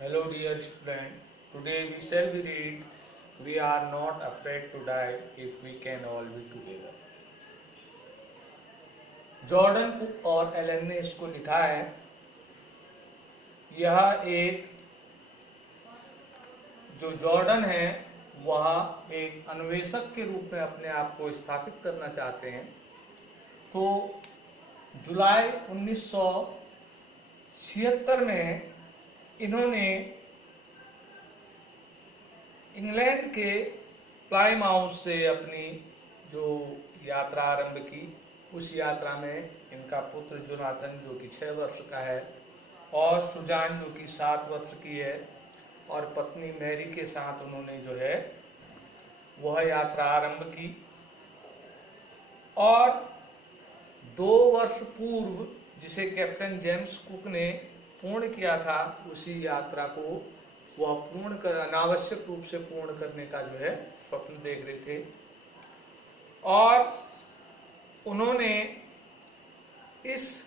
Hello dear friend, today we shall be read We are not afraid to die if we can all be together। Jordan cook और Elon ने इसको लिखा है। यह एक जो जॉर्डन है वह एक अन्वेषक के रूप में अपने आप को स्थापित करना चाहते हैं। तो जुलाई 1976 में इन्होंने इंग्लैंड के प्लाईमाउथ से अपनी जो यात्रा आरंभ की। उस यात्रा में इनका पुत्र जोनाथन जो कि 6 वर्ष का है और सुजान जो कि 7 वर्ष की है और पत्नी मैरी के साथ उन्होंने जो है वह यात्रा आरंभ की। और 2 वर्ष पूर्व जिसे कैप्टन जेम्स कुक ने पूर्ण किया था, उसी यात्रा को वह अनावश्यक रूप से पूर्ण करने का जो है स्वप्न देख रहे थे। और उन्होंने इस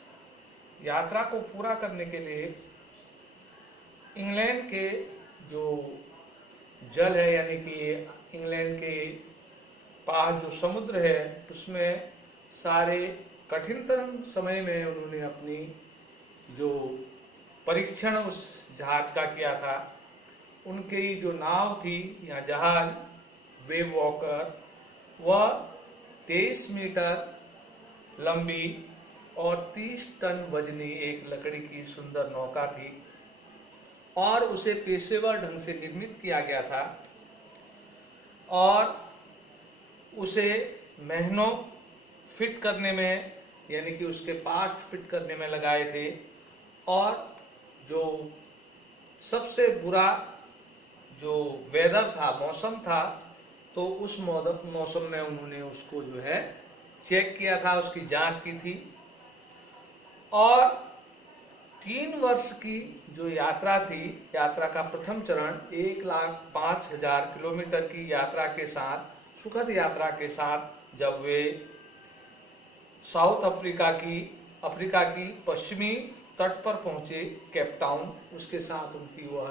यात्रा को पूरा करने के लिए इंग्लैंड के जो जल है, यानी कि इंग्लैंड के पास जो समुद्र है, उसमें सारे कठिनतम समय में उन्होंने अपनी जो परीक्षण उस जहाज का किया था। उनकी जो नाव थी या जहाज वेव वॉकर, वह 23 मीटर लंबी और 30 टन वजनी एक लकड़ी की सुंदर नौका थी और उसे पेशेवर ढंग से निर्मित किया गया था और उसे महीनों फिट करने में, यानी कि उसके पार्ट फिट करने में लगाए थे। और जो सबसे बुरा जो वेदर था, मौसम था, तो उस मौसम में उन्होंने उसको जो है चेक किया था, उसकी जांच की थी। और 3 वर्ष की जो यात्रा थी, यात्रा का प्रथम चरण 1,05,000 किलोमीटर की यात्रा के साथ, सुखद यात्रा के साथ, जब वे साउथ अफ्रीका की पश्चिमी तट पर पहुंचे, केप टाउन, उसके साथ उनकी वह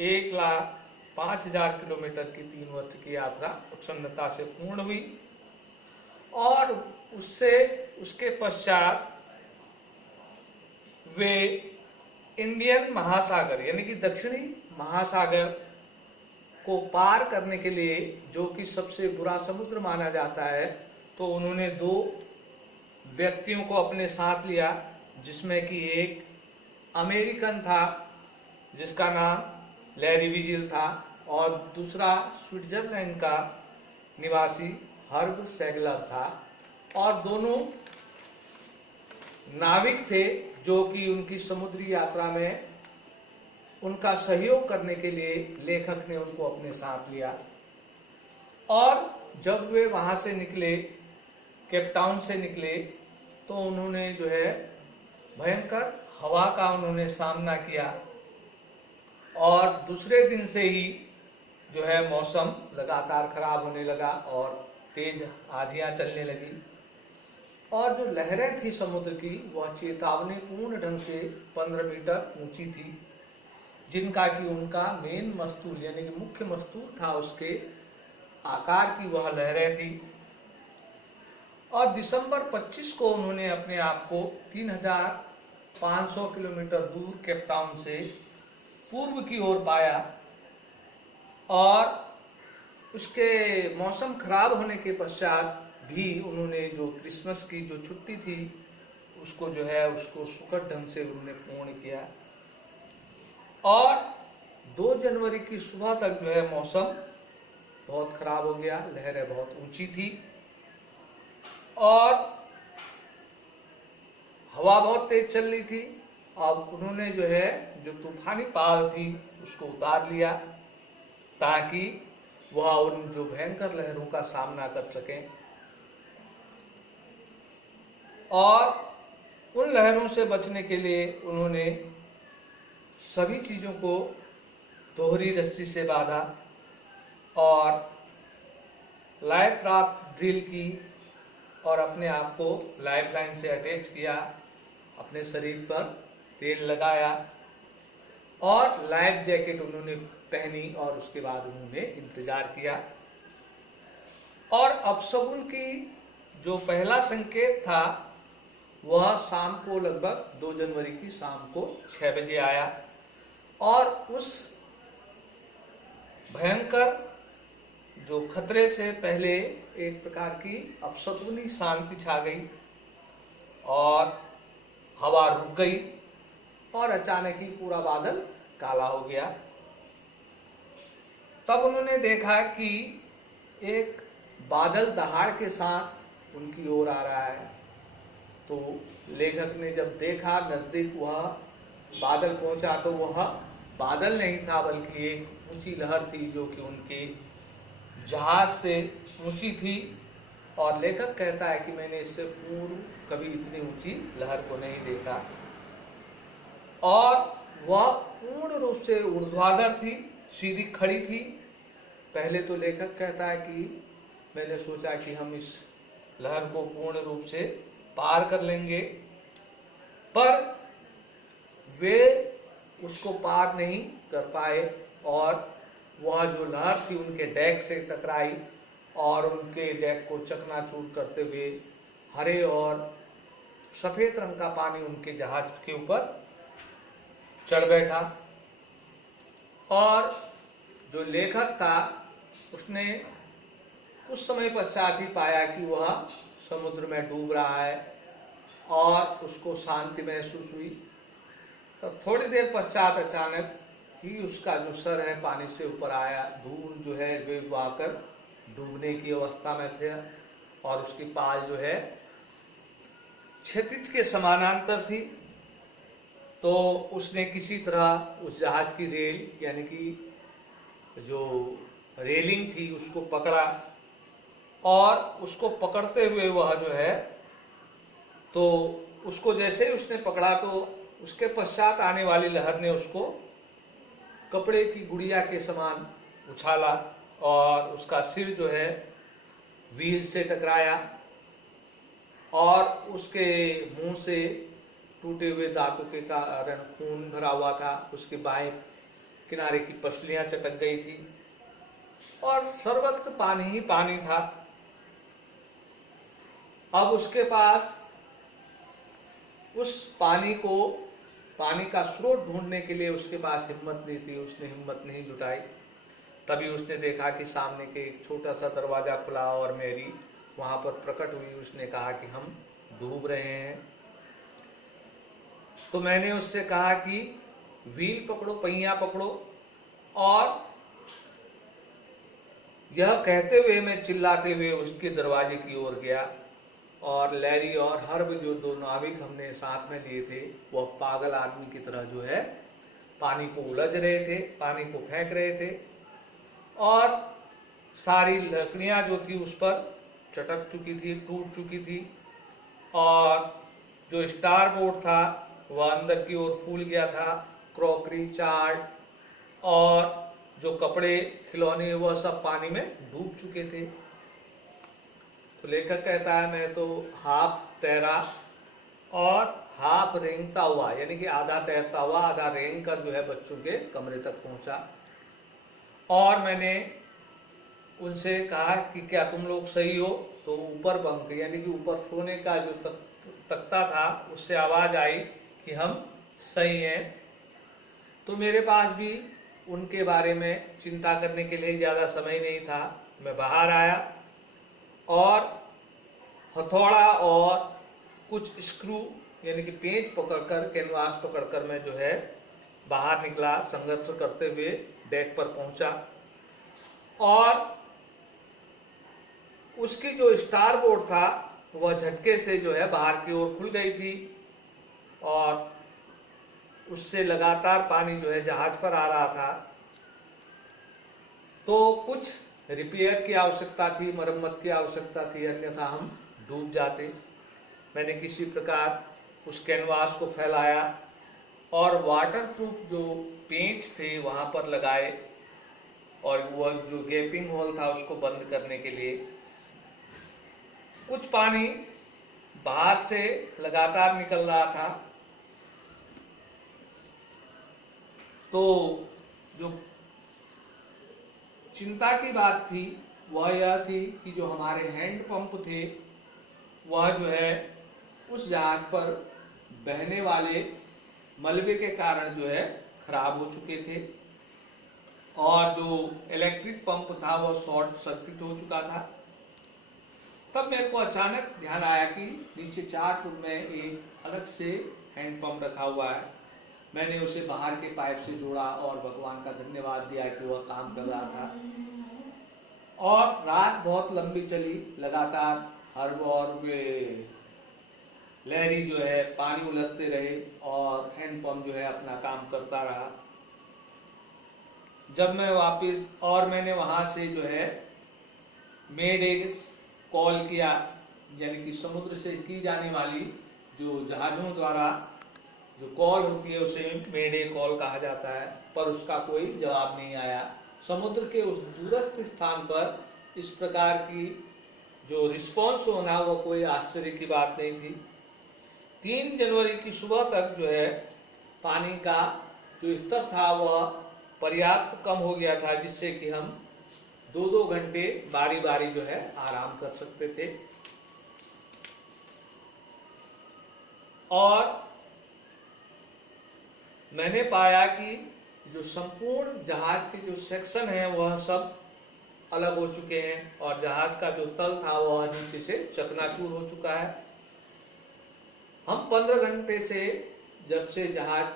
1,05,000 किलोमीटर की 3 वर्ष की यात्रा प्रसन्नता से पूर्ण हुई। और उसके पश्चात वे इंडियन महासागर यानी कि दक्षिणी महासागर को पार करने के लिए, जो कि सबसे बुरा समुद्र माना जाता है, तो उन्होंने 2 व्यक्तियों को अपने साथ लिया, जिसमें कि एक अमेरिकन था जिसका नाम लैरी विजिल था और दूसरा स्विट्जरलैंड का निवासी हर्ब सेगलर था। और दोनों नाविक थे जो कि उनकी समुद्री यात्रा में उनका सहयोग करने के लिए लेखक ने उनको अपने साथ लिया। और जब वे वहां से निकले, केप टाउन से निकले, तो उन्होंने जो है भयंकर हवा का उन्होंने सामना किया और दूसरे दिन से ही जो है मौसम लगातार खराब होने लगा और तेज आंधियां चलने लगी। और जो लहरें थी समुद्र की, वह चेतावनीपूर्ण ढंग से 15 मीटर ऊंची थी, जिनका कि उनका मेन मस्तूल यानी कि मुख्य मस्तूल था, उसके आकार की वह लहरें थी। और दिसंबर 25 को उन्होंने अपने आप को 3,500 किलोमीटर दूर केप टाउन से पूर्व की ओर पाया। और उसके मौसम खराब होने के पश्चात भी उन्होंने जो क्रिसमस की जो छुट्टी थी, उसको जो है उसको सुखद ढंग से उन्होंने पूर्ण किया। और 2 जनवरी की सुबह तक जो है मौसम बहुत खराब हो गया, लहरें बहुत ऊंची थी और हवा बहुत तेज चल रही थी। अब उन्होंने जो है जो तूफानी पाल थी उसको उतार लिया, ताकि वह उन जो भयंकर लहरों का सामना कर सकें। और उन लहरों से बचने के लिए उन्होंने सभी चीजों को दोहरी रस्सी से बांधा और लाइफ राफ्ट ड्रिल की और अपने आप को लाइफ लाइन से अटैच किया, अपने शरीर पर तेल लगाया और लाइफ जैकेट उन्होंने पहनी और उसके बाद उन्होंने इंतजार किया। और अपशगुन की जो पहला संकेत था वह शाम को लगभग 2 जनवरी की शाम को 6 बजे आया और उस भयंकर जो खतरे से पहले एक प्रकार की अपशकुनी शांति छा गई और हवा रुक गई और अचानक ही पूरा बादल काला हो गया। तब उन्होंने देखा कि एक बादल दहाड़ के साथ उनकी ओर आ रहा है। तो लेखक ने जब देखा नजदीक वह बादल पहुंचा तो वह बादल नहीं था बल्कि एक ऊंची लहर थी जो कि उनके जहाज से ऊंची थी। और लेखक कहता है कि मैंने इससे पूर्व कभी इतनी ऊंची लहर को नहीं देखा और वह पूर्ण रूप से ऊर्ध्वाधर थी, सीधी खड़ी थी। पहले तो लेखक कहता है कि मैंने सोचा कि हम इस लहर को पूर्ण रूप से पार कर लेंगे, पर वे उसको पार नहीं कर पाए और वह जो लहर थी उनके डेक से टकराई और उनके डेक को चकनाचूर करते हुए हरे और सफेद रंग का पानी उनके जहाज के ऊपर चढ़ बैठा। और जो लेखक था उसने कुछ समय पश्चात ही पाया कि वह समुद्र में डूब रहा है और उसको शांति महसूस हुई। तो थोड़ी देर पश्चात अचानक ही उसका जो सर है पानी से ऊपर आया, धूल जो है वेग आकर डूबने की अवस्था में थे और उसकी पाल जो है क्षितिज के समानांतर थी। तो उसने किसी तरह उस जहाज की रेल यानी कि जो रेलिंग थी उसको पकड़ा और उसको पकड़ते हुए वह जो है तो उसको जैसे ही उसने पकड़ा तो उसके पश्चात आने वाली लहर ने उसको कपड़े की गुड़िया के समान उछाला और उसका सिर जो है व्हील से टकराया और उसके मुंह से टूटे हुए दांतों के कारण खून भरा हुआ था। उसके बाएं किनारे की पसलियां चटक गई थी और सर्वत्र पानी ही पानी था। अब उसके पास उस पानी का स्रोत ढूंढने के लिए उसके पास हिम्मत नहीं थी, उसने हिम्मत नहीं जुटाई। तभी उसने देखा कि सामने के एक छोटा सा दरवाजा खुला और मैरी वहां पर प्रकट हुई। उसने कहा कि हम डूब रहे हैं। तो मैंने उससे कहा कि व्हील पकड़ो, पहिया पकड़ो। और यह कहते हुए मैं चिल्लाते हुए उसके दरवाजे की ओर गया और लैरी और हर्ब जो 2 नाविक हमने साथ में लिए थे वह पागल आदमी की तरह जो है पानी को उलझ रहे थे, पानी को फेंक रहे थे और सारी लकड़ियां जो थी उस पर चटक चुकी थी, टूट चुकी थी और जो स्टार बोर्ड था वह अंदर की ओर फूल गया था। क्रॉकरी, चार्ट और जो कपड़े, खिलौने वह सब पानी में डूब चुके थे। तो लेखक कहता है मैं तो हाफ तैरा और हाफ रेंगता हुआ यानी कि आधा तैरता हुआ आधा रेंग कर जो है बच्चों के कमरे तक पहुंचा और मैंने उनसे कहा कि क्या तुम लोग सही हो? तो ऊपर बंक यानी कि ऊपर सोने का जो तख्ता था उससे आवाज आई कि हम सही हैं। तो मेरे पास भी उनके बारे में चिंता करने के लिए ज़्यादा समय नहीं था। मैं बाहर आया और हथौड़ा और कुछ स्क्रू यानी कि पेंच पकड़कर, कैनवास पकड़कर मैं जो है बाहर निकला, संघर्ष करते हुए डेक पर पहुंचा और उसकी जो स्टार बोर्ड था वह झटके से जो है बाहर की ओर खुल गई थी और उससे लगातार पानी जो है जहाज पर आ रहा था। तो कुछ रिपेयर की आवश्यकता थी, मरम्मत की आवश्यकता थी, अन्यथा हम डूब जाते। मैंने किसी प्रकार उस कैनवास को फैलाया और वाटरप्रूफ जो पेंच थे वहां पर लगाए और वह जो गैपिंग होल था उसको बंद करने के लिए कुछ पानी बाहर से लगातार निकल रहा था तो जो चिंता की बात थी वह यह थी कि जो हमारे हैंड पंप थे वह जो है उस जहाज पर बहने वाले मलबे के कारण जो है खराब हो चुके थे और जो इलेक्ट्रिक पंप था वह शॉर्ट सर्किट हो चुका था। तब मेरे को अचानक ध्यान आया कि नीचे 4 फुट में एक अलग से हैंड पंप रखा हुआ है। मैंने उसे बाहर के पाइप से जोड़ा और भगवान का धन्यवाद दिया कि वह काम कर रहा था। और रात बहुत लंबी चली, लगातार हर बार वे लहरी जो है पानी उलटते रहे और हैंड पंप जो है अपना काम करता रहा। जब मैं वापस और मैंने वहां से जो है मेडे कॉल किया, यानी कि समुद्र से की जाने वाली जो जहाजों द्वारा जो कॉल होती है उसे मेडे कॉल कहा जाता है, पर उसका कोई जवाब नहीं आया। समुद्र के उस दूरस्थ स्थान पर इस प्रकार की जो रिस्पॉन्स होना वो कोई आश्चर्य की बात नहीं थी। 3 जनवरी की सुबह तक जो है पानी का जो स्तर था वह पर्याप्त कम हो गया था, जिससे कि हम 2-2 घंटे बारी बारी जो है आराम कर सकते थे। और मैंने पाया कि जो संपूर्ण जहाज के जो सेक्शन है वह सब अलग हो चुके हैं और जहाज का जो तल था वह नीचे से चकनाचूर हो चुका है। हम 15 घंटे से जब से जहाज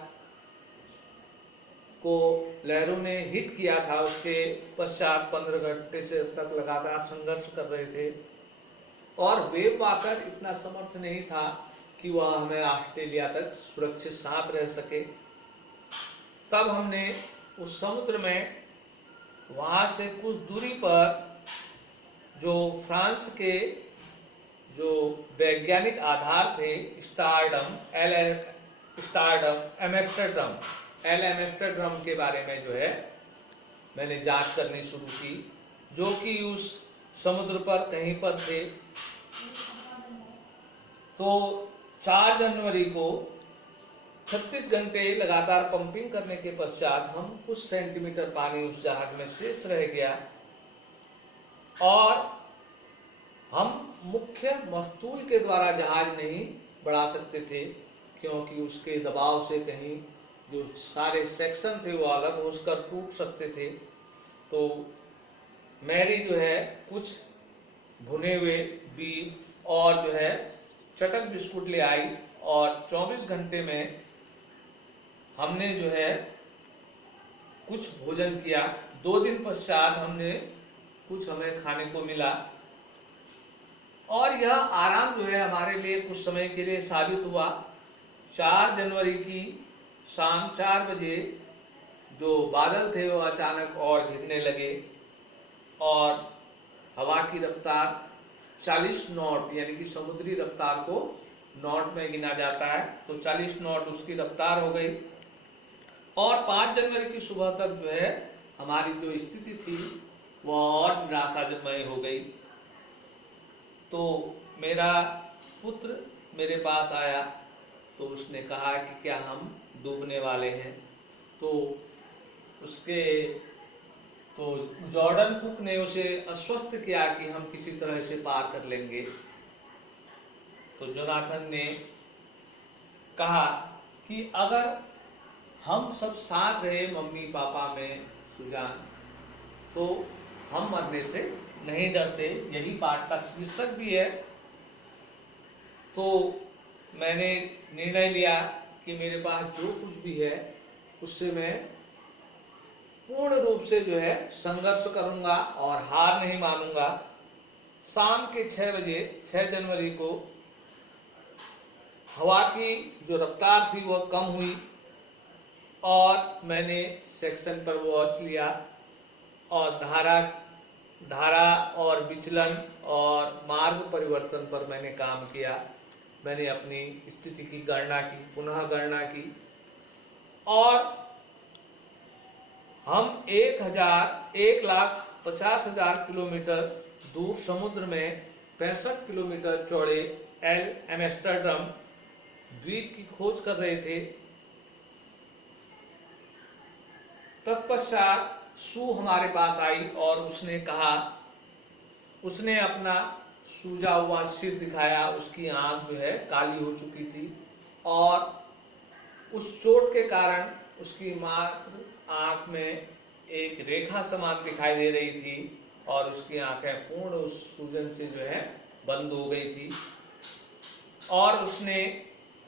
को लहरों ने हिट किया था उसके पश्चात 15 घंटे से तक लगातार संघर्ष कर रहे थे और वेव वॉकर इतना समर्थ नहीं था कि वह हमें ऑस्ट्रेलिया तक सुरक्षित साथ रह सके। तब हमने उस समुद्र में वहां से कुछ दूरी पर जो फ्रांस के जो वैज्ञानिक आधार थे एल एम्स्टरडम के बारे में जो है मैंने जांच करनी शुरू की, जो कि उस समुद्र पर कहीं पर थे। तो 4 जनवरी को 36 घंटे लगातार पंपिंग करने के पश्चात हम कुछ सेंटीमीटर पानी उस जहाज में शेष रह गया और हम मुख्य मस्तूल के द्वारा जहाज नहीं बढ़ा सकते थे, क्योंकि उसके दबाव से कहीं जो सारे सेक्शन थे वो अलग होकर टूट सकते थे। तो मैरी जो है कुछ भुने हुए बीज और जो है चटक बिस्कुट ले आई और 24 घंटे में हमने जो है कुछ भोजन किया। 2 दिन पश्चात हमने कुछ हमें खाने को मिला और यह आराम जो है हमारे लिए कुछ समय के लिए साबित हुआ। 4 जनवरी की शाम 4 बजे जो बादल थे वो अचानक और घिरने लगे और हवा की रफ्तार 40 नॉट, यानी कि समुद्री रफ्तार को नॉट में गिना जाता है, तो 40 नॉट उसकी रफ्तार हो गई और 5 जनवरी की सुबह तक जो है हमारी जो स्थिति थी वह और निराशाजनक हो गई। तो मेरा पुत्र मेरे पास आया तो उसने कहा कि क्या हम डूबने वाले हैं। तो जॉर्डन कुक ने उसे आश्वस्त किया कि हम किसी तरह से पार कर लेंगे। तो जोनाथन ने कहा कि अगर हम सब साथ रहे, मम्मी पापा में सुजान, तो हम मरने से नहीं डरते। यही पाठ का शीर्षक भी है। तो मैंने निर्णय लिया कि मेरे पास जो कुछ भी है उससे मैं पूर्ण रूप से जो है संघर्ष करूंगा और हार नहीं मानूंगा। शाम के 6 बजे 6 जनवरी को हवा की जो रफ्तार थी वह कम हुई और मैंने सेक्शन पर वॉच लिया और धारा और विचलन और मार्ग परिवर्तन पर मैंने काम किया। मैंने अपनी स्थिति की गणना की, पुनः गणना की और हम 1,50,000 किलोमीटर दूर समुद्र में 65 किलोमीटर चौड़े एल एम्स्टरडम द्वीप की खोज कर रहे थे। तत्पश्चात सू हमारे पास आई और उसने कहा, उसने अपना सूजा हुआ सिर दिखाया। उसकी आंख जो है काली हो चुकी थी और उस चोट के कारण उसकी मात्र आंख में एक रेखा समान दिखाई दे रही थी और उसकी आंखें पूर्ण उस सूजन से जो है बंद हो गई थी। और उसने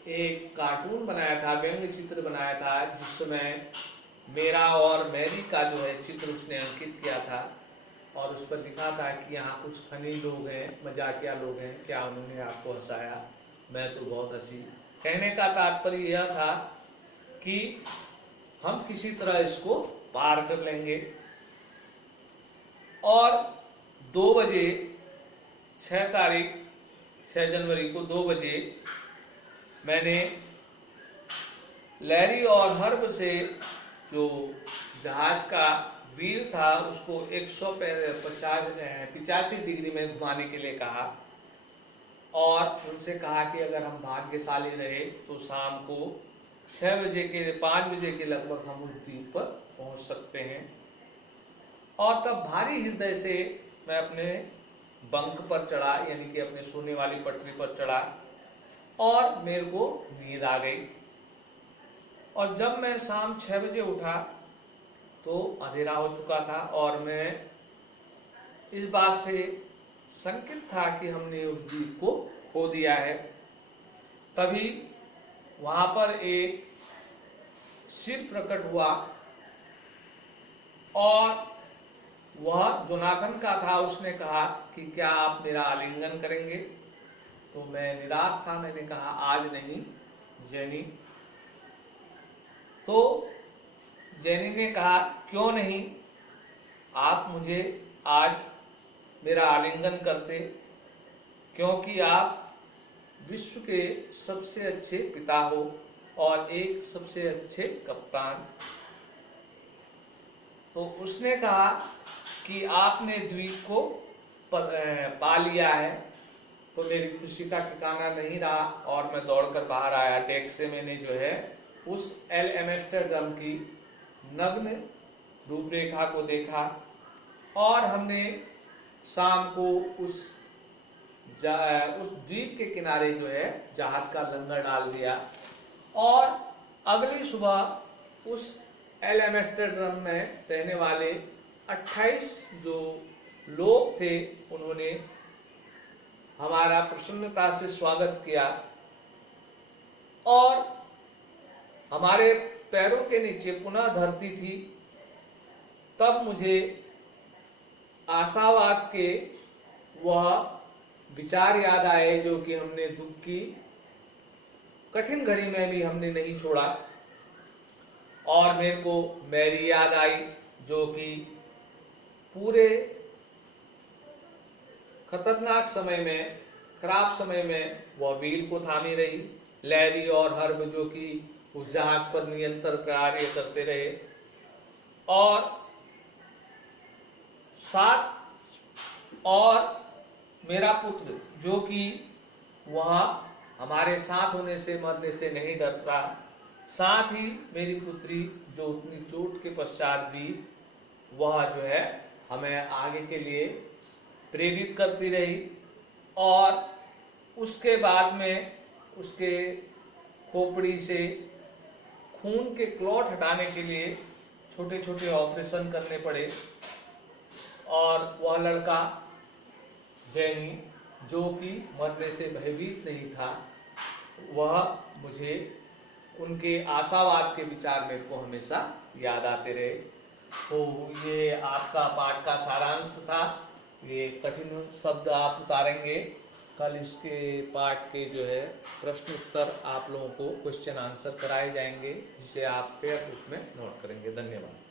एक कार्टून बनाया था, व्यंग्य चित्र बनाया था, जिसमें मेरा और मैरी का जो है चित्र उसने अंकित किया था और उस पर लिखा था कि यहाँ कुछ फनी लोग हैं, मजाकिया लोग हैं, क्या उन्होंने आपको हंसाया? मैं तो बहुत हंसी। कहने का तात्पर्य यह था कि हम किसी तरह इसको पार कर लेंगे। और 2 बजे 6 जनवरी को 2 बजे मैंने लैरी और हर्ब से जो जहाज का व्हील था उसको 185 डिग्री में घुमाने के लिए कहा और उनसे कहा कि अगर हम भाग्यशाली रहे तो शाम को 5 बजे के लगभग हम उस द्वीप पर पहुंच सकते हैं। और तब भारी हृदय से मैं अपने बंक पर चढ़ा, यानी कि अपने सोने वाली पटरी पर चढ़ा और मेरे को नींद आ गई। और जब मैं शाम 6 बजे उठा तो अंधेरा हो चुका था और मैं इस बात से शंकित था कि हमने उस द्वीप को खो दिया है। तभी वहां पर एक सिर प्रकट हुआ और वह जोनाथन का था। उसने कहा कि क्या आप मेरा आलिंगन करेंगे? तो मैं निराश था, मैंने कहा आज नहीं जेनी। तो जेनी ने कहा क्यों नहीं, आप मुझे आज मेरा आलिंगन करते, क्योंकि आप विश्व के सबसे अच्छे पिता हो और एक सबसे अच्छे कप्तान। तो उसने कहा कि आपने द्वीप को पा लिया है। तो मेरी खुशी का ठिकाना नहीं रहा और मैं दौड़कर बाहर आया। डेक से मैंने जो है उस एल एम्स्टर्डम की नग्न रूपरेखा को देखा और हमने शाम को उस द्वीप के किनारे जो है जहाज का लंगर डाल दिया और अगली सुबह उस एल एम्स्टर्डम में रहने वाले 28 जो लोग थे उन्होंने हमारा प्रसन्नता से स्वागत किया और हमारे पैरों के नीचे पुनः धरती थी। तब मुझे आशावाद के वह विचार याद आए जो कि हमने दुख की कठिन घड़ी में भी हमने नहीं छोड़ा। और मेरे को मैरी याद आई जो कि पूरे खतरनाक समय में, खराब समय में वह व्हील को थामी रही। लैरी और हर्ब जो कि उस जहाज पर नियंत्रण कार्य करते रहे और साथ और मेरा पुत्र जो कि वह हमारे साथ होने से मरने से नहीं डरता, साथ ही मेरी पुत्री जो उतनी चोट के पश्चात भी वह जो है हमें आगे के लिए प्रेरित करती रही। और उसके बाद में उसके खोपड़ी से खून के क्लॉट हटाने के लिए छोटे छोटे ऑपरेशन करने पड़े और वह लड़का जेनी जो कि मरने से भयभीत नहीं था, वह मुझे उनके आशावाद के विचार मेरे को हमेशा याद आते रहे। तो ये आपका पाठ का सारांश था। ये कठिन शब्द आप उतारेंगे, कल इसके पाठ के जो है प्रश्न उत्तर आप लोगों को क्वेश्चन आंसर कराए जाएंगे जिसे आप फिर उसमें नोट करेंगे। धन्यवाद।